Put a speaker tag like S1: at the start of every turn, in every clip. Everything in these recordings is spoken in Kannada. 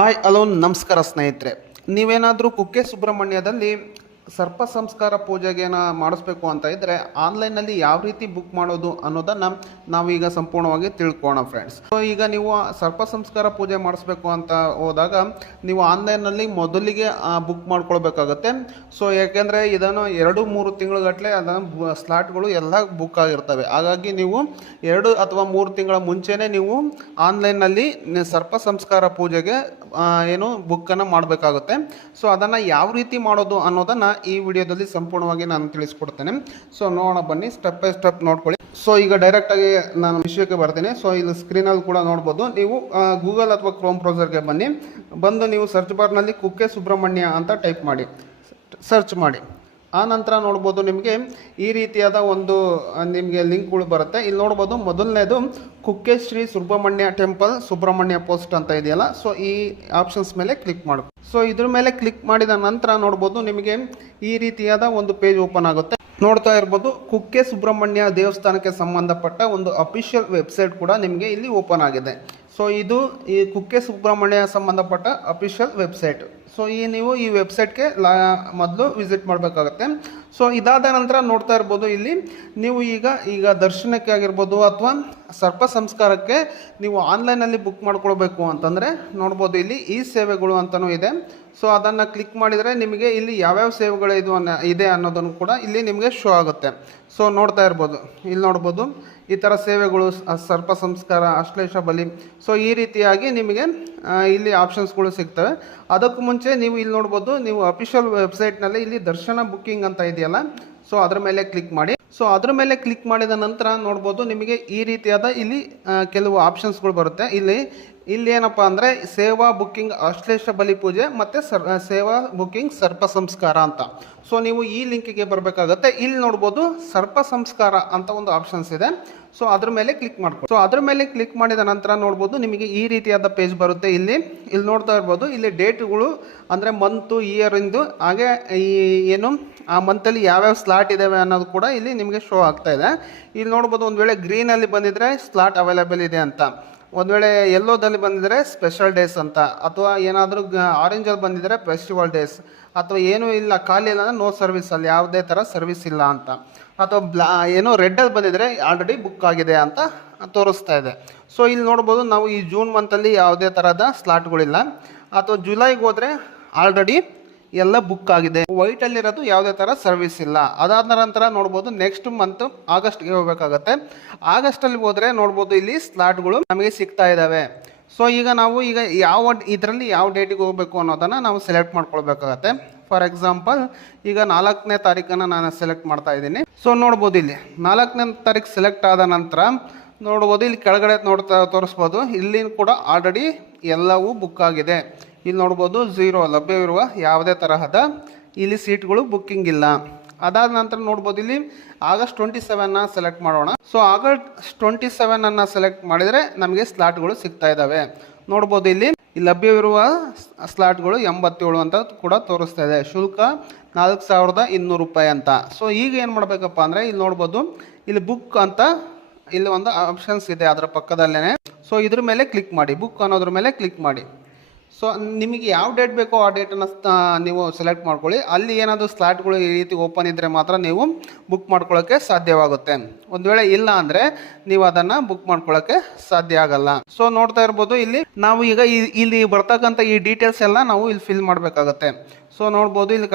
S1: ಹಾಯ್, ಹಲೋ, ನಮಸ್ಕಾರ ಸ್ನೇಹಿತರೆ. ನೀವೇನಾದರೂ ಕುಕ್ಕೆ ಸುಬ್ರಹ್ಮಣ್ಯದಲ್ಲಿ ಸರ್ಪ ಸಂಸ್ಕಾರ ಪೂಜೆಗೇನ ಮಾಡಿಸ್ಬೇಕು ಅಂತ ಇದ್ದರೆ ಆನ್ಲೈನಲ್ಲಿ ಯಾವ ರೀತಿ ಬುಕ್ ಮಾಡೋದು ಅನ್ನೋದನ್ನು ನಾವೀಗ ಸಂಪೂರ್ಣವಾಗಿ ತಿಳ್ಕೊಳ್ಳೋಣ ಫ್ರೆಂಡ್ಸ್. ಸೊ ಈಗ ನೀವು ಸರ್ಪ ಸಂಸ್ಕಾರ ಪೂಜೆ ಮಾಡಿಸ್ಬೇಕು ಅಂತ ಹೋದಾಗ ನೀವು ಆನ್ಲೈನಲ್ಲಿ ಮೊದಲಿಗೆ ಬುಕ್ ಮಾಡ್ಕೊಳ್ಬೇಕಾಗತ್ತೆ. ಸೊ ಯಾಕೆಂದರೆ ಇದನ್ನು ಎರಡು ಮೂರು ತಿಂಗಳುಗಟ್ಟಲೆ ಅದನ್ನು ಸ್ಲಾಟ್ಗಳು ಎಲ್ಲ ಬುಕ್ ಆಗಿರ್ತವೆ. ಹಾಗಾಗಿ ನೀವು ಎರಡು ಅಥವಾ ಮೂರು ತಿಂಗಳ ಮುಂಚೆನೇ ನೀವು ಆನ್ಲೈನ್ನಲ್ಲಿ ಸರ್ಪ ಸಂಸ್ಕಾರ ಪೂಜೆಗೆ ಏನು ಬುಕ್ಕನ್ನು ಮಾಡಬೇಕಾಗುತ್ತೆ. ಸೊ ಅದನ್ನು ಯಾವ ರೀತಿ ಮಾಡೋದು ಅನ್ನೋದನ್ನು ಈ ವಿಡಿಯೋದಲ್ಲಿ ಸಂಪೂರ್ಣವಾಗಿ ನಾನು ತಿಳಿಸ್ಕೊಡ್ತೇನೆ. ಸೊ ನೋಡೋಣ, ಬನ್ನಿ ಸ್ಟೆಪ್ ಬೈ ಸ್ಟೆಪ್ ನೋಡ್ಕೊಳ್ಳಿ. ಸೊ ಈಗ ಡೈರೆಕ್ಟಾಗಿ ನಾನು ವಿಷಯಕ್ಕೆ ಬರ್ತೀನಿ. ಸೊ ಇಲ್ಲಿ ಸ್ಕ್ರೀನಲ್ಲಿ ಕೂಡ ನೋಡ್ಬೋದು. ನೀವು ಗೂಗಲ್ ಅಥವಾ ಕ್ರೋಮ್ ಬ್ರೌಸರ್ಗೆ ಬನ್ನಿ. ಬಂದು ನೀವು ಸರ್ಚ್ ಬಾರ್ನಲ್ಲಿ ಕುಕ್ಕೆ ಸುಬ್ರಹ್ಮಣ್ಯ ಅಂತ ಟೈಪ್ ಮಾಡಿ. ಸರ್ಚ್ ಮಾಡಿ. ಆ ನಂತರ ನೋಡ್ಬೋದು ನಿಮಗೆ ಈ ರೀತಿಯಾದ ಒಂದು ನಿಮಗೆ ಲಿಂಕ್ಗಳು ಬರುತ್ತೆ. ಇಲ್ಲಿ ನೋಡ್ಬೋದು ಮೊದಲನೇದು ಕುಕ್ಕೆ ಶ್ರೀ ಸುಬ್ರಹ್ಮಣ್ಯ ಟೆಂಪಲ್ ಸುಬ್ರಹ್ಮಣ್ಯ ಪೋಸ್ಟ್ ಅಂತ ಇದೆಯಲ್ಲ. ಸೊ ಈ ಆಪ್ಷನ್ಸ್ ಮೇಲೆ ಕ್ಲಿಕ್ ಮಾಡಿ. ಸೊ ಇದ್ರ ಮೇಲೆ ಕ್ಲಿಕ್ ಮಾಡಿದ ನಂತರ ನೋಡ್ಬೋದು ನಿಮಗೆ ಈ ರೀತಿಯಾದ ಒಂದು ಪೇಜ್ ಓಪನ್ ಆಗುತ್ತೆ. ನೋಡ್ತಾ ಇರ್ಬೋದು ಕುಕ್ಕೆ ಸುಬ್ರಹ್ಮಣ್ಯ ದೇವಸ್ಥಾನಕ್ಕೆ ಸಂಬಂಧಪಟ್ಟ ಒಂದು ಅಫಿಷಿಯಲ್ ವೆಬ್ಸೈಟ್ ಕೂಡ ನಿಮಗೆ ಇಲ್ಲಿ ಓಪನ್ ಆಗಿದೆ. ಸೊ ಇದು ಈ ಕುಕ್ಕೆ ಸುಬ್ರಹ್ಮಣ್ಯ ಸಂಬಂಧಪಟ್ಟ ಅಫಿಷಿಯಲ್ ವೆಬ್ಸೈಟ್ ಸೊ ಈ ನೀವು ಈ ವೆಬ್ಸೈಟ್ಗೆ ಲಾ, ಮೊದಲು ವಿಸಿಟ್ ಮಾಡಬೇಕಾಗತ್ತೆ. ಸೊ ಇದಾದ ನಂತರ ನೋಡ್ತಾ ಇರ್ಬೋದು ಇಲ್ಲಿ, ನೀವು ಈಗ ಈಗ ದರ್ಶನಕ್ಕೆ ಆಗಿರ್ಬೋದು ಅಥವಾ ಸರ್ಪ ಸಂಸ್ಕಾರಕ್ಕೆ ನೀವು ಆನ್ಲೈನಲ್ಲಿ ಬುಕ್ ಮಾಡ್ಕೊಳ್ಬೇಕು ಅಂತಂದರೆ ನೋಡ್ಬೋದು ಇಲ್ಲಿ ಈ ಸೇವೆಗಳು ಅಂತಲೂ ಇದೆ. ಸೊ ಅದನ್ನು ಕ್ಲಿಕ್ ಮಾಡಿದರೆ ನಿಮಗೆ ಇಲ್ಲಿ ಯಾವ್ಯಾವ ಸೇವೆಗಳು ಇದು ಇದೆ ಅನ್ನೋದನ್ನು ಕೂಡ ಇಲ್ಲಿ ನಿಮಗೆ ಶೋ ಆಗುತ್ತೆ. ಸೊ ನೋಡ್ತಾ ಇರ್ಬೋದು. ಇಲ್ಲಿ ನೋಡ್ಬೋದು. ಈ ಥರ ಸೇವೆಗಳು ಸರ್ಪ ಸಂಸ್ಕಾರ, ಅಶ್ಲೇಷ ಬಲಿ. ಸೊ ಈ ರೀತಿಯಾಗಿ ನಿಮಗೆ ಇಲ್ಲಿ ಆಪ್ಷನ್ಸ್ಗಳು ಸಿಗ್ತವೆ. ಅದಕ್ಕೂ ಮುಂಚೆ ನೀವು ಇಲ್ಲಿ ನೋಡ್ಬೋದು, ನೀವು ಅಫಿಷಿಯಲ್ ವೆಬ್ಸೈಟ್ನಲ್ಲಿ ಇಲ್ಲಿ ದರ್ಶನ ಬುಕ್ಕಿಂಗ್ ಅಂತ ಇದೆಯಲ್ಲ ಸೊ ಅದರ ಮೇಲೆ ಕ್ಲಿಕ್ ಮಾಡಿ. ಸೊ ಅದ್ರ ಮೇಲೆ ಕ್ಲಿಕ್ ಮಾಡಿದ ನಂತರ ನೋಡ್ಬೋದು, ನಿಮಗೆ ಈ ರೀತಿಯಾದ ಇಲ್ಲಿ ಕೆಲವು ಆಪ್ಷನ್ಸ್ಗಳು ಬರುತ್ತೆ. ಇಲ್ಲಿ ಇಲ್ಲಿ ಏನಪ್ಪ ಅಂದರೆ ಸೇವಾ ಬುಕ್ಕಿಂಗ್ ಅಶ್ಲೇಷ ಬಲಿ ಪೂಜೆ ಮತ್ತು ಸರ್ ಸೇವಾ ಬುಕ್ಕಿಂಗ್ ಸರ್ಪ ಸಂಸ್ಕಾರ ಅಂತ. ಸೊ ನೀವು ಈ ಲಿಂಕಿಗೆ ಬರಬೇಕಾಗತ್ತೆ. ಇಲ್ಲಿ ನೋಡ್ಬೋದು ಸರ್ಪ ಸಂಸ್ಕಾರ ಅಂತ ಒಂದು ಆಪ್ಷನ್ಸ್ ಇದೆ. ಸೊ ಅದ್ರ ಮೇಲೆ ಕ್ಲಿಕ್ ಮಾಡ್ಕೊಳ್ಳಿ. ಸೊ ಅದ್ರ ಮೇಲೆ ಕ್ಲಿಕ್ ಮಾಡಿದ ನಂತರ ನೋಡ್ಬೋದು ನಿಮಗೆ ಈ ರೀತಿಯಾದ ಪೇಜ್ ಬರುತ್ತೆ ಇಲ್ಲಿ. ಇಲ್ಲಿ ನೋಡ್ತಾ ಇರ್ಬೋದು, ಇಲ್ಲಿ ಡೇಟ್ಗಳು ಅಂದರೆ ಮಂತು ಇಯರಿಂದು ಹಾಗೆ ಈ ಏನು, ಆ ಮಂತಲ್ಲಿ ಯಾವ್ಯಾವ ಸ್ಲಾಟ್ ಇದ್ದಾವೆ ಅನ್ನೋದು ಕೂಡ ಇಲ್ಲಿ ನಿಮಗೆ ಶೋ ಆಗ್ತಾ ಇದೆ. ಇಲ್ಲಿ ನೋಡ್ಬೋದು ಒಂದು ವೇಳೆ ಗ್ರೀನಲ್ಲಿ ಬಂದಿದ್ರೆ ಸ್ಲಾಟ್ ಅವೈಲೇಬಲ್ ಇದೆ ಅಂತ. ಒಂದು ವೇಳೆ ಯೆಲ್ಲೋದಲ್ಲಿ ಬಂದಿದ್ದರೆ ಸ್ಪೆಷಲ್ ಡೇಸ್ ಅಂತ, ಅಥವಾ ಏನಾದರೂ ಆರೆಂಜಲ್ಲಿ ಬಂದಿದ್ದರೆ ಫೆಸ್ಟಿವಲ್ ಡೇಸ್ ಅಥವಾ ಏನೂ ಇಲ್ಲ, ಖಾಲಿ ಇಲ್ಲ ಅಂದರೆ ನೋ ಸರ್ವಿಸ್ ಅಲ್ಲಿ, ಯಾವುದೇ ಥರ ಸರ್ವಿಸ್ ಇಲ್ಲ ಅಂತ. ಅಥವಾ ಬ್ಲಾ, ಏನೋ ರೆಡ್ಡಲ್ಲಿ ಬಂದಿದ್ದರೆ ಆಲ್ರೆಡಿ ಬುಕ್ ಆಗಿದೆ ಅಂತ ತೋರಿಸ್ತಾ ಇದೆ. ಸೊ ಇಲ್ಲಿ ನೋಡ್ಬೋದು ನಾವು ಈ ಜೂನ್ ಮಂತಲ್ಲಿ ಯಾವುದೇ ಥರದ ಸ್ಲಾಟ್ಗಳಿಲ್ಲ ಅಥವಾ ಜುಲೈಗೆ ಹೋದರೆ ಆಲ್ರೆಡಿ ಎಲ್ಲ ಬುಕ್ ಆಗಿದೆ. ವೈಟ್ ಅಲ್ಲಿರೋದು ಯಾವುದೇ ಥರ ಸರ್ವಿಸ್ ಇಲ್ಲ. ಅದಾದ ನಂತರ ನೋಡ್ಬೋದು ನೆಕ್ಸ್ಟ್ ಮಂತ್ ಆಗಸ್ಟ್ಗೆ ಹೋಗಬೇಕಾಗತ್ತೆ. ಆಗಸ್ಟಲ್ಲಿ ಹೋದರೆ ನೋಡ್ಬೋದು ಇಲ್ಲಿ ಸ್ಲಾಟ್ಗಳು ನಮಗೆ ಸಿಗ್ತಾ ಇದ್ದಾವೆ ಸೊ ಈಗ ನಾವು ಈಗ ಯಾವ ಇದರಲ್ಲಿ ಯಾವ ಡೇಟಿಗೆ ಹೋಗಬೇಕು ಅನ್ನೋದನ್ನು ನಾವು ಸೆಲೆಕ್ಟ್ ಮಾಡ್ಕೊಳ್ಬೇಕಾಗತ್ತೆ. ಫಾರ್ ಎಕ್ಸಾಂಪಲ್ ಈಗ ನಾಲ್ಕನೇ ತಾರೀಕನ್ನು ನಾನು ಸೆಲೆಕ್ಟ್ ಮಾಡ್ತಾ ಇದ್ದೀನಿ. ಸೊ ನೋಡ್ಬೋದು ಇಲ್ಲಿ. ನಾಲ್ಕನೇ ತಾರೀಕು ಸೆಲೆಕ್ಟ್ ಆದ ನಂತರ ನೋಡ್ಬೋದು ಇಲ್ಲಿ ಕೆಳಗಡೆ ನೋಡ್ತಾ ತೋರಿಸ್ಬೋದು. ಇಲ್ಲಿ ಕೂಡ ಆಲ್ರೆಡಿ ಎಲ್ಲವೂ ಬುಕ್ ಆಗಿದೆ. ಇಲ್ಲಿ ನೋಡ್ಬೋದು ಝೀರೋ ಲಭ್ಯವಿರುವ ಯಾವುದೇ ತರಹದ ಇಲ್ಲಿ ಸೀಟ್ಗಳು ಬುಕ್ಕಿಂಗ್ ಇಲ್ಲ. ಅದಾದ ನಂತರ ನೋಡ್ಬೋದು ಇಲ್ಲಿ ಆಗಸ್ಟ್ ಟ್ವೆಂಟಿ ಸೆವೆನ್ನ ಸೆಲೆಕ್ಟ್ ಮಾಡೋಣ. ಸೊ ಆಗಸ್ಟ್ ಟ್ವೆಂಟಿ ಸೆವೆನನ್ನು ಸೆಲೆಕ್ಟ್ ಮಾಡಿದರೆ ನಮಗೆ ಸ್ಲಾಟ್ಗಳು ಸಿಗ್ತಾ ಇದ್ದಾವೆ ನೋಡ್ಬೋದು ಇಲ್ಲಿ ಲಭ್ಯವಿರುವ ಸ್ಲಾಟ್ಗಳು ಎಂಬತ್ತೇಳು ಅಂತ ಕೂಡ ತೋರಿಸ್ತಾ ಇದೆ. ಶುಲ್ಕ ನಾಲ್ಕು ಸಾವಿರದ ಇನ್ನೂರು ರೂಪಾಯಿ ಅಂತ. ಸೊ ಈಗ ಏನು ಮಾಡಬೇಕಪ್ಪ ಅಂದರೆ ಇಲ್ಲಿ ನೋಡ್ಬೋದು ಇಲ್ಲಿ ಬುಕ್ ಅಂತ ಇಲ್ಲಿ ಒಂದು ಆಪ್ಷನ್ಸ್ ಇದೆ ಅದರ ಪಕ್ಕದಲ್ಲೇ ಸೊ ಇದ್ರ ಮೇಲೆ ಕ್ಲಿಕ್ ಮಾಡಿ. ಬುಕ್ ಅನ್ನೋದ್ರ ಮೇಲೆ ಕ್ಲಿಕ್ ಮಾಡಿ. ಸೊ ನಿಮಗೆ ಯಾವ ಡೇಟ್ ಬೇಕೋ ಆ ಡೇಟನ್ನು ನೀವು ಸೆಲೆಕ್ಟ್ ಮಾಡ್ಕೊಳ್ಳಿ. ಅಲ್ಲಿ ಏನಾದರೂ ಸ್ಲಾಟ್ಗಳು ಈ ರೀತಿ ಓಪನ್ ಇದ್ದರೆ ಮಾತ್ರ ನೀವು ಬುಕ್ ಮಾಡ್ಕೊಳ್ಳೋಕ್ಕೆ ಸಾಧ್ಯವಾಗುತ್ತೆ. ಒಂದು ವೇಳೆ ಇಲ್ಲ ಅಂದರೆ ನೀವು ಅದನ್ನು ಬುಕ್ ಮಾಡ್ಕೊಳ್ಳೋಕ್ಕೆ ಸಾಧ್ಯ ಆಗಲ್ಲ. ಸೊ ನೋಡ್ತಾ ಇರ್ಬೋದು ಇಲ್ಲಿ ನಾವು ಈಗ ಇಲ್ಲಿ ಬರ್ತಕ್ಕಂಥ ಈ ಡೀಟೇಲ್ಸ್ ಎಲ್ಲ ನಾವು ಇಲ್ಲಿ ಫಿಲ್ ಮಾಡಬೇಕಾಗತ್ತೆ. ಸೊ ನೋಡ್ಬೋದು, ಇಲ್ಲಿ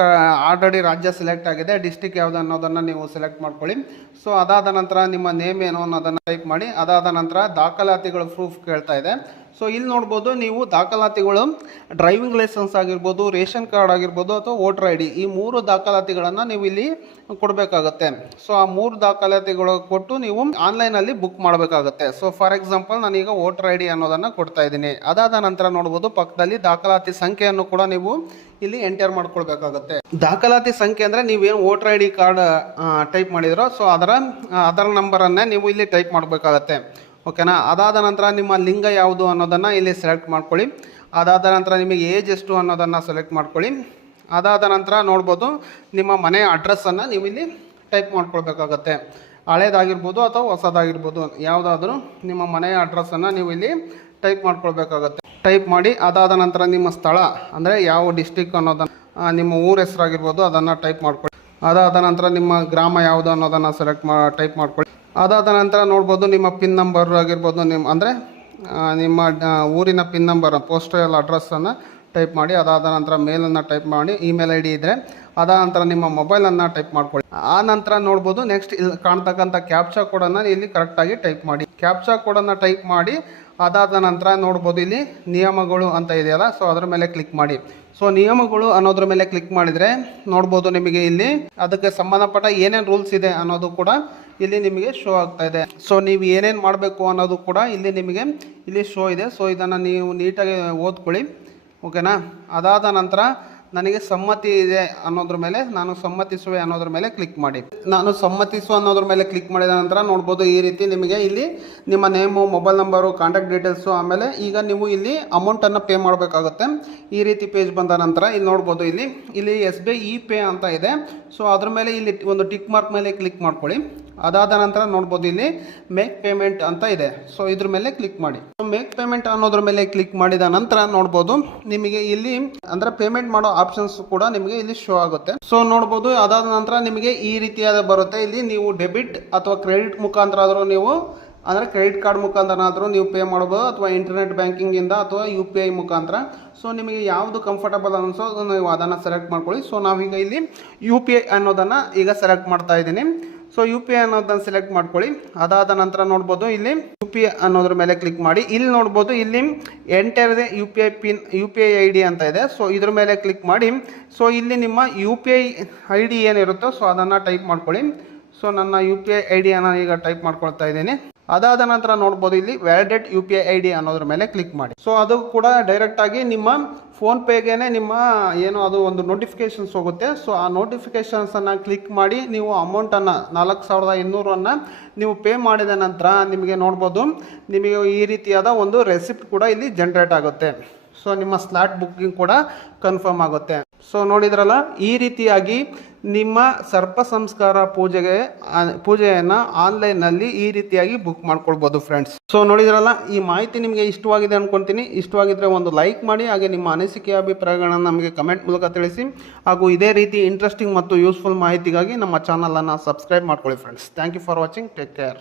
S1: ಆಲ್ರೆಡಿ ರಾಜ್ಯ ಸೆಲೆಕ್ಟ್ ಆಗಿದೆ. ಡಿಸ್ಟಿಕ್ ಯಾವುದು ಅನ್ನೋದನ್ನು ನೀವು ಸೆಲೆಕ್ಟ್ ಮಾಡ್ಕೊಳ್ಳಿ. ಸೊ ಅದಾದ ನಂತರ ನಿಮ್ಮ ನೇಮ್ ಏನು ಅನ್ನೋದನ್ನು ಟೈಪ್ ಮಾಡಿ, ಅದಾದ ನಂತರ ದಾಖಲಾತಿಗಳು ಪ್ರೂಫ್ ಕೇಳ್ತಾ ಇದೆ. ಸೊ ಇಲ್ಲಿ ನೋಡ್ಬೋದು, ನೀವು ದಾಖಲಾತಿಗಳು ಡ್ರೈವಿಂಗ್ ಲೈಸೆನ್ಸ್ ಆಗಿರ್ಬೋದು, ರೇಷನ್ ಕಾರ್ಡ್ ಆಗಿರ್ಬೋದು ಅಥವಾ ವೋಟರ್ ಐ ಈ ಮೂರು ದಾಖಲಾತಿಗಳನ್ನು ನೀವು ಇಲ್ಲಿ ಕೊಡಬೇಕಾಗತ್ತೆ. ಸೊ ಆ ಮೂರು ದಾಖಲಾತಿಗಳು ಕೊಟ್ಟು ನೀವು ಆನ್ಲೈನಲ್ಲಿ ಬುಕ್ ಮಾಡಬೇಕಾಗತ್ತೆ. ಸೊ ಫಾರ್ ಎಕ್ಸಾಂಪಲ್ ನಾನೀಗ ವೋಟರ್ ಐ ಡಿ ಅನ್ನೋದನ್ನು ಕೊಡ್ತಾ ಇದ್ದೀನಿ. ಅದಾದ ನಂತರ ನೋಡ್ಬೋದು, ಪಕ್ಕದಲ್ಲಿ ದಾಖಲಾತಿ ಸಂಖ್ಯೆಯನ್ನು ಕೂಡ ನೀವು ಇಲ್ಲಿ ಎಂಟರ್ ಮಾಡ್ಕೊಳ್ಬೇಕಾಗುತ್ತೆ. ದಾಖಲಾತಿ ಸಂಖ್ಯೆ ಅಂದರೆ ನೀವೇನು voter I D card type ಮಾಡಿದ್ರೋ so ಅದರ ಅದರ ನಂಬರನ್ನೇ ನೀವು ಇಲ್ಲಿ ಟೈಪ್ ಮಾಡಬೇಕಾಗತ್ತೆ. ಓಕೆನಾ ಅದಾದ ನಂತರ ನಿಮ್ಮ ಲಿಂಗ ಯಾವುದು ಅನ್ನೋದನ್ನು ಇಲ್ಲಿ ಸೆಲೆಕ್ಟ್ ಮಾಡ್ಕೊಳ್ಳಿ. ಅದಾದ ನಂತರ ನಿಮಗೆ ಏಜ್ ಎಷ್ಟು ಅನ್ನೋದನ್ನು ಸೆಲೆಕ್ಟ್ ಮಾಡ್ಕೊಳ್ಳಿ. ಅದಾದ ನಂತರ ನೋಡ್ಬೋದು ನಿಮ್ಮ ಮನೆಯ ಅಡ್ರೆಸ್ಸನ್ನು ನೀವು ಇಲ್ಲಿ ಟೈಪ್ ಮಾಡ್ಕೊಳ್ಬೇಕಾಗತ್ತೆ. ಹಳೇದಾಗಿರ್ಬೋದು ಅಥವಾ ಹೊಸದಾಗಿರ್ಬೋದು, ಯಾವುದಾದ್ರೂ ನಿಮ್ಮ ಮನೆಯ ಅಡ್ರೆಸ್ಸನ್ನು ನೀವು ಇಲ್ಲಿ ಟೈಪ್ ಮಾಡ್ಕೊಳ್ಬೇಕಾಗತ್ತೆ. ಟೈಪ್ ಮಾಡಿ ಅದಾದ ನಂತರ ನಿಮ್ಮ ಸ್ಥಳ, ಅಂದರೆ ಯಾವ ಡಿಸ್ಟಿಕ್ ಅನ್ನೋದನ್ನು ನಿಮ್ಮ ಊರ ಹೆಸರಾಗಿರ್ಬೋದು, ಅದನ್ನು ಟೈಪ್ ಮಾಡ್ಕೊಳ್ಳಿ. ಅದಾದ ನಂತರ ನಿಮ್ಮ ಗ್ರಾಮ ಯಾವುದು ಅನ್ನೋದನ್ನು ಸೆಲೆಕ್ಟ್ ಮಾ ಟೈಪ್ ಮಾಡ್ಕೊಳ್ಳಿ. ಅದಾದ ನಂತರ ನೋಡ್ಬೋದು ನಿಮ್ಮ ಪಿನ್ ನಂಬರ್ ಆಗಿರ್ಬೋದು ನಿಮ್ಮ ಅಂದರೆ ನಿಮ್ಮ ಊರಿನ ಪಿನ್ ನಂಬರ್ ಪೋಸ್ಟಲ್ ಅಡ್ರೆಸ್ಸನ್ನು ಟೈಪ್ ಮಾಡಿ, ಅದಾದ ನಂತರ ಮೇಲನ್ನು ಟೈಪ್ ಮಾಡಿ, ಇಮೇಲ್ ಐ ಡಿ ಇದ್ದರೆ ಅದಾದ ನಂತರ ನಿಮ್ಮ ಮೊಬೈಲನ್ನು ಟೈಪ್ ಮಾಡ್ಕೊಳ್ಳಿ. ಆ ನಂತರ ನೋಡ್ಬೋದು, ನೆಕ್ಸ್ಟ್ ಇಲ್ಲಿ ಕಾಣ್ತಕ್ಕಂಥ ಕ್ಯಾಪ್ಚಾ ಕೋಡನ್ನು ಇಲ್ಲಿ ಕರೆಕ್ಟಾಗಿ ಟೈಪ್ ಮಾಡಿ. ಕ್ಯಾಪ್ಚಾ ಕೋಡನ್ನು ಟೈಪ್ ಮಾಡಿ, ಅದಾದ ನಂತರ ನೋಡ್ಬೋದು ಇಲ್ಲಿ ನಿಯಮಗಳು ಅಂತ ಇದೆಯಲ್ಲ, ಸೊ ಅದರ ಮೇಲೆ ಕ್ಲಿಕ್ ಮಾಡಿ. ಸೊ ನಿಯಮಗಳು ಅನ್ನೋದ್ರ ಮೇಲೆ ಕ್ಲಿಕ್ ಮಾಡಿದರೆ ನೋಡ್ಬೋದು ನಿಮಗೆ ಇಲ್ಲಿ ಅದಕ್ಕೆ ಸಂಬಂಧಪಟ್ಟ ಏನೇನು ರೂಲ್ಸ್ ಇದೆ ಅನ್ನೋದು ಕೂಡ ಇಲ್ಲಿ ನಿಮಗೆ ಶೋ ಆಗ್ತಾ ಇದೆ. ಸೊ ನೀವು ಏನೇನು ಮಾಡಬೇಕು ಅನ್ನೋದು ಕೂಡ ಇಲ್ಲಿ ನಿಮಗೆ ಇಲ್ಲಿ ಶೋ ಇದೆ. ಸೊ ಇದನ್ನು ನೀವು ನೀಟಾಗಿ ಓದ್ಕೊಳ್ಳಿ. ಓಕೆನಾ? ಅದಾದ ನಂತರ ನನಗೆ ಸಮ್ಮತಿ ಇದೆ ಅನ್ನೋದ್ರ ಮೇಲೆ ನಾನು ಸಮ್ಮತಿಸುವೆ ಅನ್ನೋದ್ರ ಮೇಲೆ ಕ್ಲಿಕ್ ಮಾಡಿ. ನಾನು ಸಮ್ಮತಿಸು ಅನ್ನೋದ್ರ ಮೇಲೆ ಕ್ಲಿಕ್ ಮಾಡಿದ ನಂತರ ನೋಡ್ಬೋದು ಈ ರೀತಿ ನಿಮಗೆ ಇಲ್ಲಿ ನಿಮ್ಮ name mobile number contact details ಆಮೇಲೆ ಈಗ ನೀವು ಇಲ್ಲಿ ಅಮೌಂಟನ್ನು ಪೇ ಮಾಡಬೇಕಾಗುತ್ತೆ. ಈ ರೀತಿ ಪೇಜ್ ಬಂದ ನಂತರ ಇಲ್ಲಿ ನೋಡ್ಬೋದು ಇಲ್ಲಿ ಇಲ್ಲಿ ಎಸ್ ಬಿ ಇ ಪೇ ಅಂತ ಇದೆ. ಸೊ ಅದ್ರ ಮೇಲೆ ಇಲ್ಲಿ ಒಂದು ಟಿಕ್ ಮಾರ್ಕ್ ಮೇಲೆ ಕ್ಲಿಕ್ ಮಾಡ್ಕೊಳ್ಳಿ. ಅದಾದ ನಂತರ ನೋಡ್ಬೋದು ಇಲ್ಲಿ ಮೇಕ್ ಪೇಮೆಂಟ್ ಅಂತ ಇದೆ. ಸೊ ಇದ್ರ ಮೇಲೆ ಕ್ಲಿಕ್ ಮಾಡಿ. ಮೇಕ್ ಪೇಮೆಂಟ್ ಅನ್ನೋದ್ರ ಮೇಲೆ ಕ್ಲಿಕ್ ಮಾಡಿದ ನಂತರ ನೋಡ್ಬೋದು ನಿಮಗೆ ಇಲ್ಲಿ ಅಂದ್ರೆ ಪೇಮೆಂಟ್ ಮಾಡೋ ಆಪ್ಷನ್ಸ್ ಕೂಡ ನಿಮಗೆ ಇಲ್ಲಿ ಶೋ ಆಗುತ್ತೆ. ಸೊ ನೋಡ್ಬೋದು ಅದಾದ ನಂತರ ನಿಮಗೆ ಈ ರೀತಿಯಾದ ಬರುತ್ತೆ. ಇಲ್ಲಿ ನೀವು ಡೆಬಿಟ್ ಅಥವಾ ಕ್ರೆಡಿಟ್ ಮುಖಾಂತರ ಆದರೂ ನೀವು ಅಂದರೆ ಕ್ರೆಡಿಟ್ ಕಾರ್ಡ್ ಮುಖಾಂತರನಾದರೂ ನೀವು ಪೇ ಮಾಡ್ಬೋದು ಅಥವಾ ಇಂಟರ್ನೆಟ್ ಬ್ಯಾಂಕಿಂಗಿಂದ ಅಥವಾ ಯು ಪಿ ಐ ಮುಖಾಂತರ. ಸೊ ನಿಮಗೆ ಯಾವುದು ಕಂಫರ್ಟಬಲ್ ಅನಿಸೋ ನೀವು ಅದನ್ನು ಸೆಲೆಕ್ಟ್ ಮಾಡ್ಕೊಳ್ಳಿ. ಸೊ ನಾವೀಗ ಇಲ್ಲಿ ಯು ಪಿ ಐ ಅನ್ನೋದನ್ನು ಈಗ ಸೆಲೆಕ್ಟ್ ಮಾಡ್ತಾ ಇದ್ದೀನಿ. ಸೊ ಯು ಪಿ ಐ ಅನ್ನೋದನ್ನ ಸೆಲೆಕ್ಟ್ ಮಾಡ್ಕೊಳ್ಳಿ. ಅದಾದ ನಂತರ ನೋಡ್ಬೋದು ಇಲ್ಲಿ ಯು ಪಿ ಐ ಅನ್ನೋದ್ರ ಮೇಲೆ ಕ್ಲಿಕ್ ಮಾಡಿ. ಇಲ್ಲಿ ನೋಡ್ಬೋದು ಇಲ್ಲಿ enter U P I pin U P I I D ಅಂತ ಇದೆ. ಸೊ ಇದ್ರ ಮೇಲೆ ಕ್ಲಿಕ್ ಮಾಡಿ. ಸೊ ಇಲ್ಲಿ ನಿಮ್ಮ U P I I D ಏನಿರುತ್ತೋ so ಅದನ್ನು ಟೈಪ್ ಮಾಡ್ಕೊಳ್ಳಿ. ಸೊ ನನ್ನ ಯು ಪಿ ಐ ಐ ಡಿಯನ್ನು ಈಗ ಟೈಪ್ ಮಾಡ್ಕೊಳ್ತಾ ಇದ್ದೀನಿ. ಅದಾದ ನಂತರ ನೋಡ್ಬೋದು ಇಲ್ಲಿ validate U P I I D ಅನ್ನೋದ್ರ ಮೇಲೆ ಕ್ಲಿಕ್ ಮಾಡಿ. ಸೊ ಅದು ಕೂಡ ಡೈರೆಕ್ಟ್ ಆಗಿ ನಿಮ್ಮ ಫೋನ್ ಪೇಗೆನೆ ನಿಮ್ಮ ಏನು ಅದು ಒಂದು ನೋಟಿಫಿಕೇಶನ್ಸ್ ಹೋಗುತ್ತೆ. ಸೊ ಆ ನೋಟಿಫಿಕೇಷನ್ಸನ್ನು ಕ್ಲಿಕ್ ಮಾಡಿ ನೀವು ಅಮೌಂಟನ್ನು ನಾಲ್ಕು ಸಾವಿರದ ಇನ್ನೂರನ್ನು ನೀವು ಪೇ ಮಾಡಿದ ನಂತರ ನಿಮಗೆ ನೋಡ್ಬೋದು, ನಿಮಗೆ ಈ ರೀತಿಯಾದ ಒಂದು ರೆಸಿಪ್ಟ್ ಕೂಡ ಇಲ್ಲಿ ಜನ್ರೇಟ್ ಆಗುತ್ತೆ. ಸೊ ನಿಮ್ಮ ಸ್ಲಾಟ್ ಬುಕ್ಕಿಂಗ್ ಕೂಡ ಕನ್ಫರ್ಮ್ ಆಗುತ್ತೆ. ಸೊ ನೋಡಿದ್ರಲ್ಲ, ಈ ರೀತಿಯಾಗಿ ನಿಮ್ಮ ಸರ್ಪ ಸಂಸ್ಕಾರ ಪೂಜೆಗೆ ಪೂಜೆಯನ್ನ ಆನ್ಲೈನಲ್ಲಿ ಈ ರೀತಿಯಾಗಿ ಬುಕ್ ಮಾಡ್ಕೊಳ್ಬೋದು ಫ್ರೆಂಡ್ಸ್. ಸೊ ನೋಡಿದ್ರಲ್ಲ, ಈ ಮಾಹಿತಿ ನಿಮಗೆ ಇಷ್ಟವಾಗಿದೆ ಅನ್ಕೊಂತೀನಿ. ಇಷ್ಟವಾಗಿದ್ದರೆ ಒಂದು ಲೈಕ್ ಮಾಡಿ, ಹಾಗೆ ನಿಮ್ಮ ಅನಿಸಿಕೆ ಅಭಿಪ್ರಾಯಗಳನ್ನು ನಮಗೆ ಕಮೆಂಟ್ ಮೂಲಕ ತಿಳಿಸಿ. ಹಾಗೂ ಇದೇ ರೀತಿ ಇಂಟ್ರೆಸ್ಟಿಂಗ್ ಮತ್ತು ಯೂಸ್ಫುಲ್ ಮಾಹಿತಿಗಾಗಿ ನಮ್ಮ ಚಾನಲನ್ನು ಸಬ್ಸ್ಕ್ರೈಬ್ ಮಾಡ್ಕೊಳ್ಳಿ friends thank you for watching take care